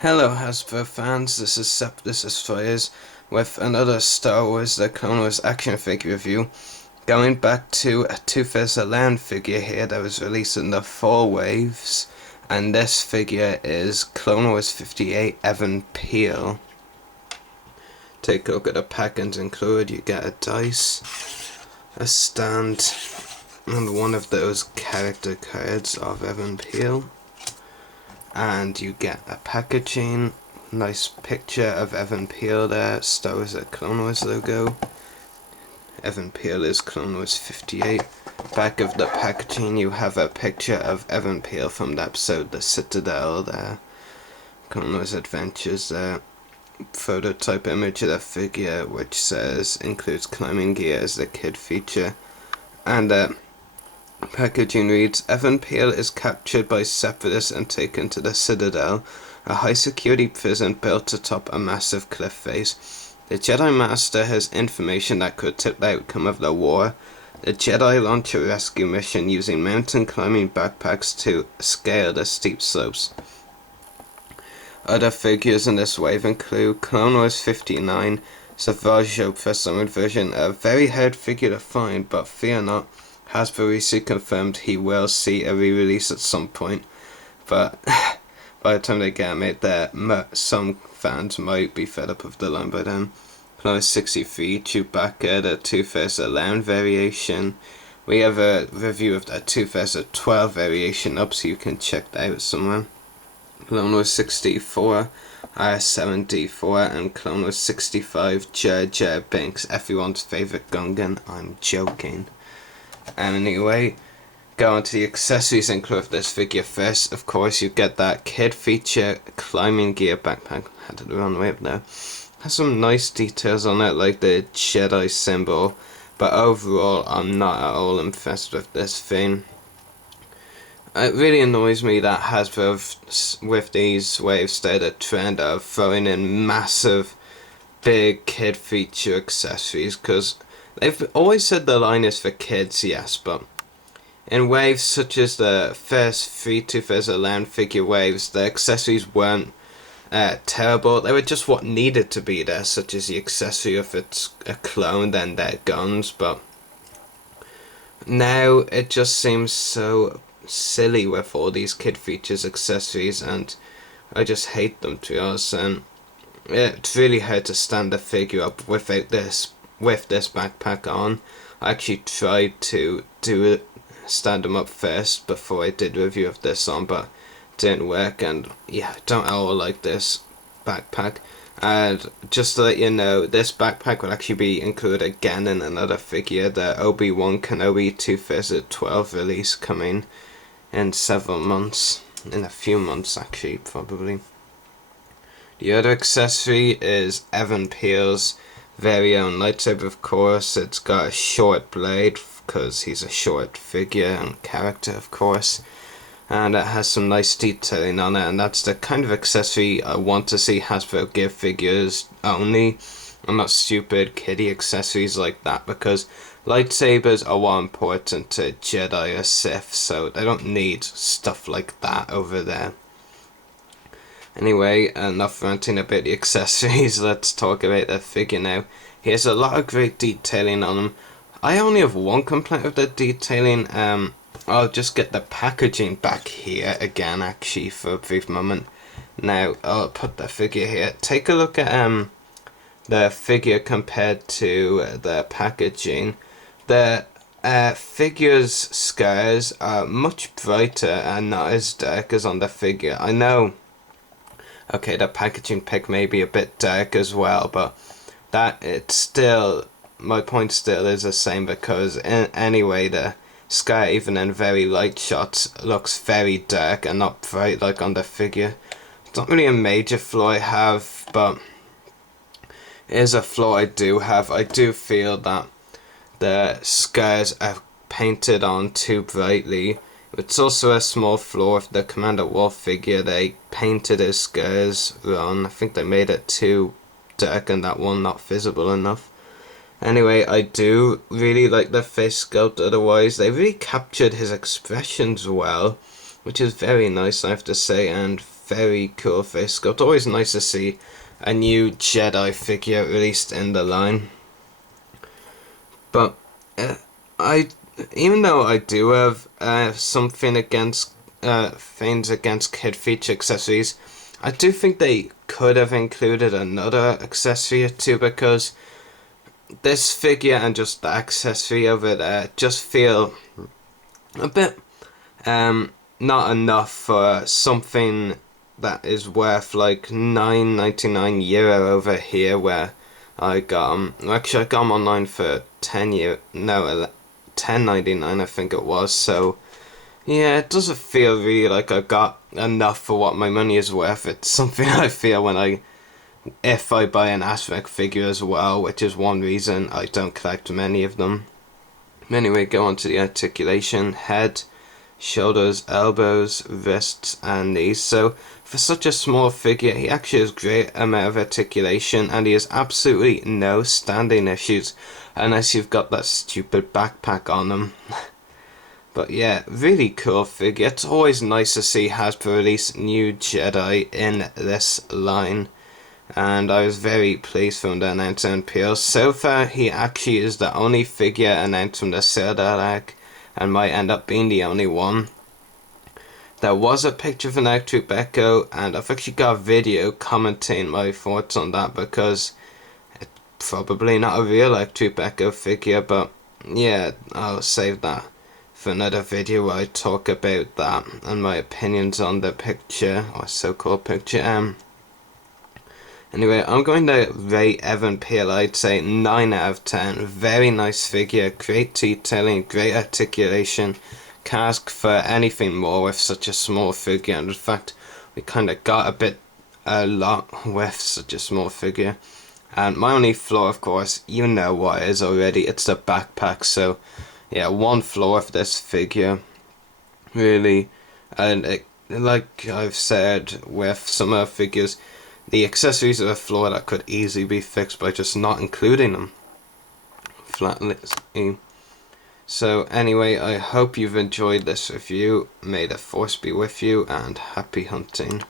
Hello Hasbro fans, this is Fires with another Star Wars The Clone Wars action figure review. Going back to a Two-Face-a-Land figure here that was released in the fall waves, and this figure is Clone Wars 58 Evan Piell. Take a look at the package included. You get a dice, a stand, and one of those character cards of Evan Piell. And you get a packaging, nice picture of Evan Piell there, Star Wars The Clone Wars logo. Evan Piell is Clone Wars 58. Back of the packaging you have a picture of Evan Piell from the episode The Citadel there. Clone Wars Adventures there. Prototype image of the figure which says includes climbing gear as the kid feature. And packaging reads, Evan Piell is captured by separatists and taken to the Citadel, a high-security prison built atop a massive cliff face. The Jedi Master has information that could tip the outcome of the war. The Jedi launch a rescue mission using mountain climbing backpacks to scale the steep slopes. Other figures in this wave include Clone Wars 59, Savage Press Summon version, a very hard figure to find, but fear not. Hasbro recently confirmed he will see a re-release at some point, but by the time they get made, some fans might be fed up with the line by then. Clone 63, Chewbacca, the Two-Face-a-Land variation. We have a review of the Two-Face-a-12 variation up, so you can check that out somewhere. Clone Wars 64, R7D4, and Clone Wars 65, Jar Jar Binks, everyone's favourite Gungan. I'm joking. Anyway, go on to the accessories included with this figure. First, of course, you get that kid feature climbing gear backpack. Had it the wrong way up there. Has some nice details on it, like the Jedi symbol, but overall, I'm not at all impressed with this thing. It really annoys me that Hasbro, with these waves, started a trend of throwing in massive, big kid feature accessories, because they've always said the line is for kids, yes, but in waves such as the first 3 Two-Face-a-Land figure waves, the accessories weren't terrible. They were just what needed to be there, such as the accessory if it's a clone, then their guns, but now it just seems so silly with all these kid features accessories, and I just hate them, to be honest, and it's really hard to stand the figure up without this backpack on. I actually tried to stand them up first before I did review of this on, but it didn't work, and yeah, I don't at all like this backpack. And just to let you know, this backpack will actually be included again in another figure, the Obi-Wan Kenobi Two-Face-a-12 release coming in several months, in a few months actually, probably. The other accessory is Evan Piell's very own lightsaber, of course. It's got a short blade because he's a short figure and character, of course, and it has some nice detailing on it, and that's the kind of accessory I want to see Hasbro give figures only, and not stupid kiddie accessories like that, because lightsabers are more important to Jedi or Sith, so they don't need stuff like that over there. Anyway, enough ranting about the accessories, let's talk about the figure now. He has a lot of great detailing on him. I only have one complaint with the detailing. I'll just get the packaging back here again, actually, for a brief moment. Now, I'll put the figure here. Take a look at the figure compared to the packaging. The figure's scars are much brighter and not as dark as on the figure. I know, okay, the packaging pic may be a bit dark as well, but it's still, my point still is the same, because anyway, the sky, even in very light shots, looks very dark and not bright like on the figure. It's not really a major flaw I have, but it is a flaw I do have. I do feel that the scars are painted on too brightly. It's also a small flaw with the Commander Wolf figure. They painted his scars wrong. I think they made it too dark and that one not visible enough. Anyway, I do really like the face sculpt otherwise. They really captured his expressions well, which is very nice, I have to say, and very cool face sculpt. Always nice to see a new Jedi figure released in the line. But I, even though I do have something against things against kid feature accessories, I do think they could have included another accessory or two, because this figure and just the accessory over there just feel a bit not enough for something that is worth like €9.99 over here, where I got them. Actually, I got them online for €10.99 I think it was. So yeah, it doesn't feel really like I got enough for what my money is worth. It's something I feel if I buy an aspect figure as well, which is one reason I don't collect many of them. Anyway, go on to the articulation: head, shoulders, elbows, wrists, and knees. So for such a small figure, he actually has great amount of articulation, and he has absolutely no standing issues unless you've got that stupid backpack on him. But yeah, really cool figure. It's always nice to see Hasbro release new Jedi in this line, and I was very pleased from the announcement. Piell. So far, he actually is the only figure announced from the Citadel arc, and might end up being the only one. There was a picture of an Electric Echo, and I've actually got a video commenting my thoughts on that, because it's probably not a real Electric Echo figure, but yeah, I'll save that for another video where I talk about that and my opinions on the picture, or so-called picture. Anyway, I'm going to rate Evan Piell, I'd say 9 out of 10. Very nice figure, great detailing, great articulation. Can't ask for anything more with such a small figure, and in fact, we kind of got a lot with such a small figure. And my only flaw, of course, you know what it is already, it's the backpack. So yeah, one flaw of this figure, really. And like I've said with some other figures, the accessories are a flaw that could easily be fixed by just not including them. So anyway, I hope you've enjoyed this review. May the force be with you, and happy hunting.